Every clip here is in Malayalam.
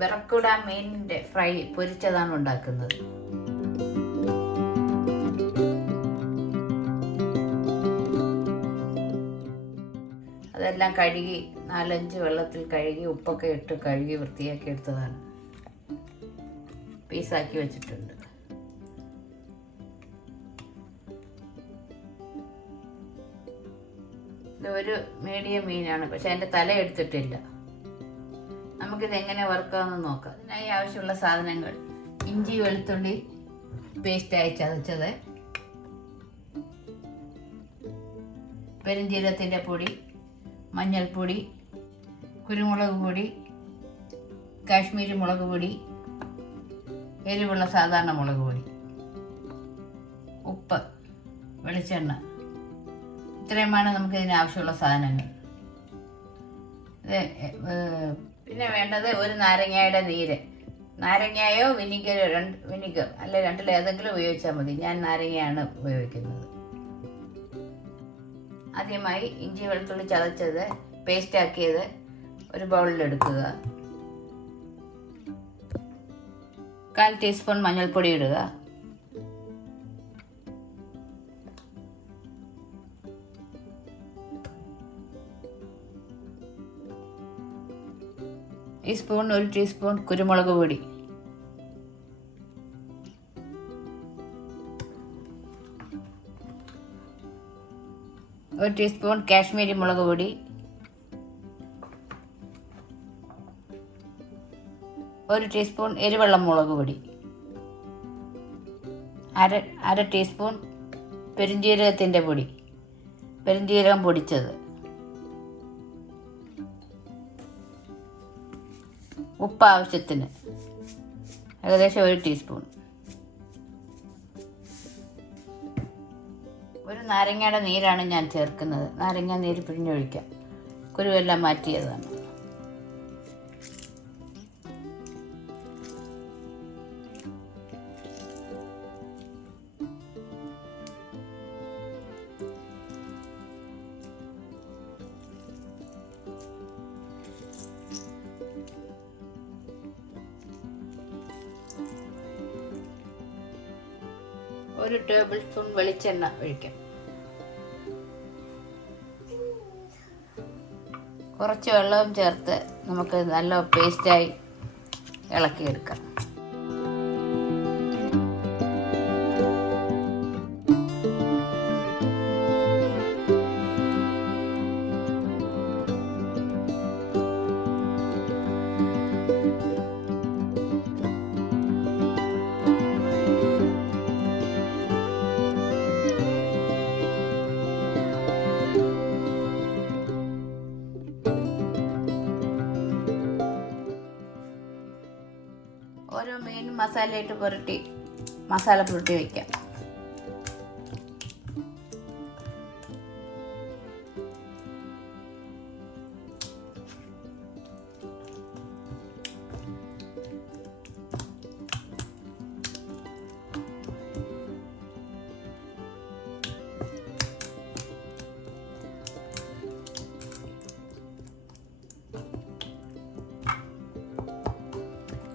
ബറക്കുട മീനിൻ്റെ ഫ്രൈ പൊരിച്ചതാണ് ഉണ്ടാക്കുന്നത്. അതെല്ലാം കഴുകി 4-5 വെള്ളത്തിൽ കഴുകി ഉപ്പൊക്കെ ഇട്ട് കഴുകി വൃത്തിയാക്കി എടുത്തതാണ്. പീസാക്കി വെച്ചിട്ടുണ്ട്. ഇത് ഒരു മീഡിയം മീനാണ്, പക്ഷെ അതിൻ്റെ തല എടുത്തിട്ടില്ല. നമുക്കിത് എങ്ങനെ വറുക്കാമെന്ന് നോക്കാം. അതിനായി ആവശ്യമുള്ള സാധനങ്ങൾ: ഇഞ്ചി വെളുത്തുള്ളി പേസ്റ്റായി ചതച്ചത്, പെരുംജീരകത്തിൻ്റെ പൊടി, മഞ്ഞൾപ്പൊടി, കുരുമുളക് പൊടി, കാശ്മീരി മുളക് പൊടി, എരിവുള്ള സാധാരണ മുളക് പൊടി, ഉപ്പ്, വെളിച്ചെണ്ണ. ഇത്രയുമാണ് നമുക്കിതിന് ആവശ്യമുള്ള സാധനങ്ങൾ. പിന്നെ വേണ്ടത് ഒരു നാരങ്ങയുടെ നീര്. നാരങ്ങയോ വിനിഗറോ, വിനിഗർ അല്ല രണ്ടിലേതെങ്കിലും ഉപയോഗിച്ചാൽ മതി. ഞാൻ നാരങ്ങയാണ് ഉപയോഗിക്കുന്നത്. ആദ്യമായി ഇഞ്ചി വെളുത്തുള്ളി ചതച്ചത് പേസ്റ്റ് ആക്കിയത് ഒരു ബൗളിലെടുക്കുക. 1/4 ടീസ്പൂൺ മഞ്ഞൾപ്പൊടി ഇടുക. ഈ സ്പൂൺ 1 ടീസ്പൂൺ കുരുമുളക് പൊടി, 1 ടീസ്പൂൺ കാശ്മീരി മുളക് പൊടി, 1 ടീസ്പൂൺ എരിവെള്ള മുളക് പൊടി, അര ടീസ്പൂൺ പെരുംജീരകത്തിൻ്റെ പൊടി, പെരുംജീരകം പൊടിച്ചത്, ഉപ്പ് ആവശ്യത്തിന്, ഏകദേശം 1 ടീസ്പൂൺ. ഒരു നാരങ്ങയുടെ നീരാണ് ഞാൻ ചേർക്കുന്നത്. നാരങ്ങ നീര് പിഴിഞ്ഞൊഴിക്കാം. കുരുവെല്ലാം മാറ്റിയതാണ്. ഒരു ടേബിൾ സ്പൂൺ വെളിച്ചെണ്ണ ഒഴിക്കാം. കുറച്ച് വെള്ളവും ചേർത്ത് നമുക്ക് നല്ല പേസ്റ്റായി ഇളക്കിയെടുക്കാം. ഓരോ മീനും മസാലയിട്ട് പുരട്ടി മസാല പുരട്ടി വയ്ക്കാം.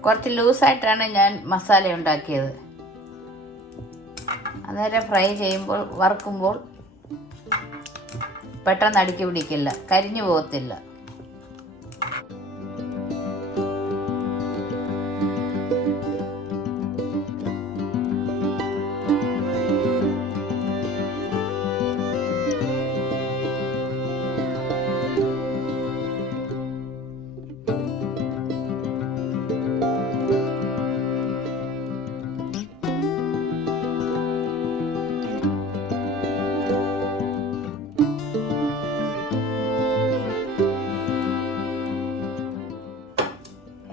കുറച്ച് ലൂസായിട്ടാണ് ഞാൻ മസാല ഉണ്ടാക്കിയത്. അന്നേരം ഫ്രൈ ചെയ്യുമ്പോൾ വറുക്കുമ്പോൾ പെട്ടെന്ന് അടുക്കി പിടിക്കില്ല, കരിഞ്ഞു പോകത്തില്ല.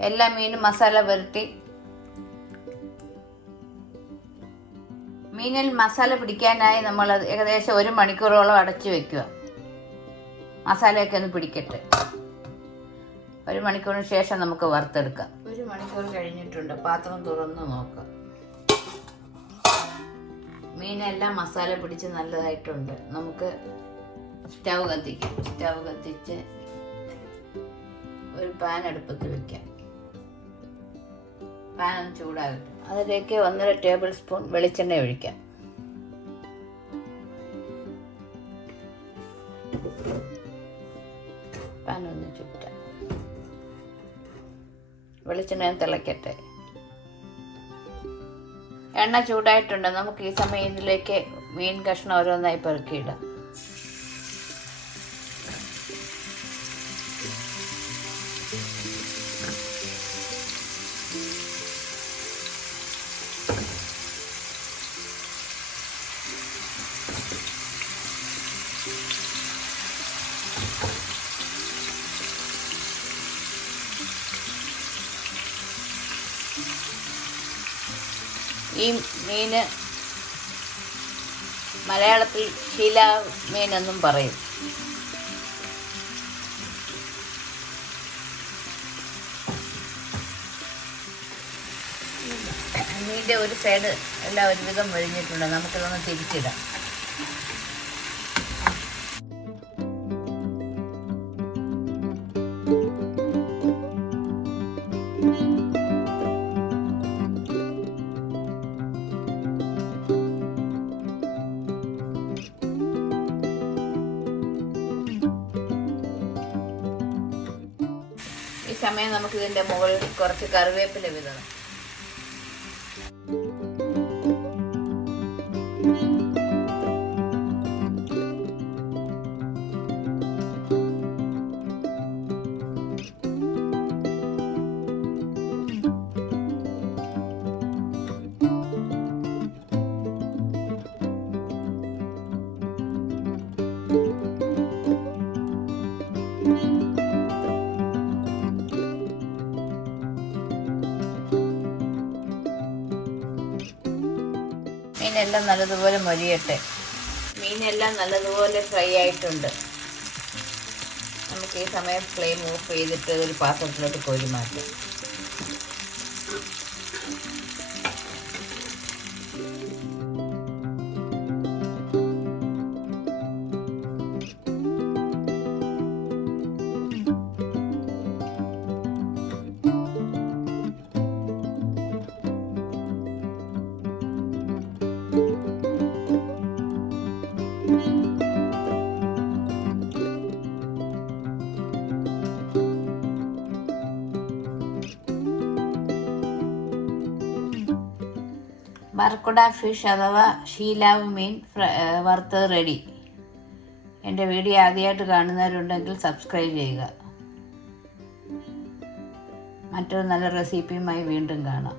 എല്ലാ മീനും മസാല പുരട്ടി. മീനിൽ മസാല പിടിക്കാനായി നമ്മൾ ഏകദേശം 1 മണിക്കൂറോളം അടച്ചു വെക്കുക. മസാലയൊക്കെ ഒന്ന് പിടിക്കട്ടെ. 1 മണിക്കൂറിന് ശേഷം നമുക്ക് വറുത്തെടുക്കാം. 1 മണിക്കൂർ കഴിഞ്ഞിട്ടുണ്ട്. പാത്രം തുറന്ന് നോക്കാം. മീനെല്ലാം മസാല പിടിച്ച് നല്ലതായിട്ടുണ്ട്. നമുക്ക് സ്റ്റൗ കത്തിക്കാം. സ്റ്റൗ കത്തിച്ച് ഒരു പാൻ അടുപ്പത്ത് വെക്കാം. പാൻ ഒന്ന് ചൂടാകട്ടെ. അതിലേക്ക് 1.5 ടേബിൾ സ്പൂൺ വെളിച്ചെണ്ണ ഒഴിക്കാം. പാൻ ഒന്ന് ചുറ്റാം. വെളിച്ചെണ്ണ തിളയ്ക്കട്ടെ. എണ്ണ ചൂടായിട്ടുണ്ട്. നമുക്ക് ഈ സമയം ഇതിലേക്ക് മീൻ കഷ്ണം ഓരോന്നായി പെറുക്കിയിടാം. ഈ മീന് മലയാളത്തിൽ ശീല മീനെന്നും പറയും. മീൻ്റെ ഒരു സൈഡ് എല്ലാം ഒരുവിധം ഒഴിഞ്ഞിട്ടുണ്ട്. നമുക്കിതൊന്ന് തിരിച്ചിടാം. ഈ സമയം നമുക്കിതിൻ്റെ മുകളിൽ കുറച്ച് കറിവേപ്പില വിതണം. മീനെല്ലാം നല്ലതുപോലെ മൊരിയട്ടെ. മീനെല്ലാം നല്ലതുപോലെ ഫ്രൈ ആയിട്ടുണ്ട്. നമുക്ക് ഈ സമയം ഫ്ലെയിം ഓഫ് ചെയ്തിട്ട് ഒരു പാത്രത്തിലോട്ട് കോരി മാറ്റാം. ബർക്കുഡ ഫിഷ് അഥവാ ഷീലാവ് മീൻ വറുത്തത് റെഡി. എൻ്റെ വീഡിയോ ആദ്യമായിട്ട് കാണുന്നവരുണ്ടെങ്കിൽ സബ്സ്ക്രൈബ് ചെയ്യുക. മറ്റൊരു നല്ല റെസിപ്പിയുമായി വീണ്ടും കാണാം.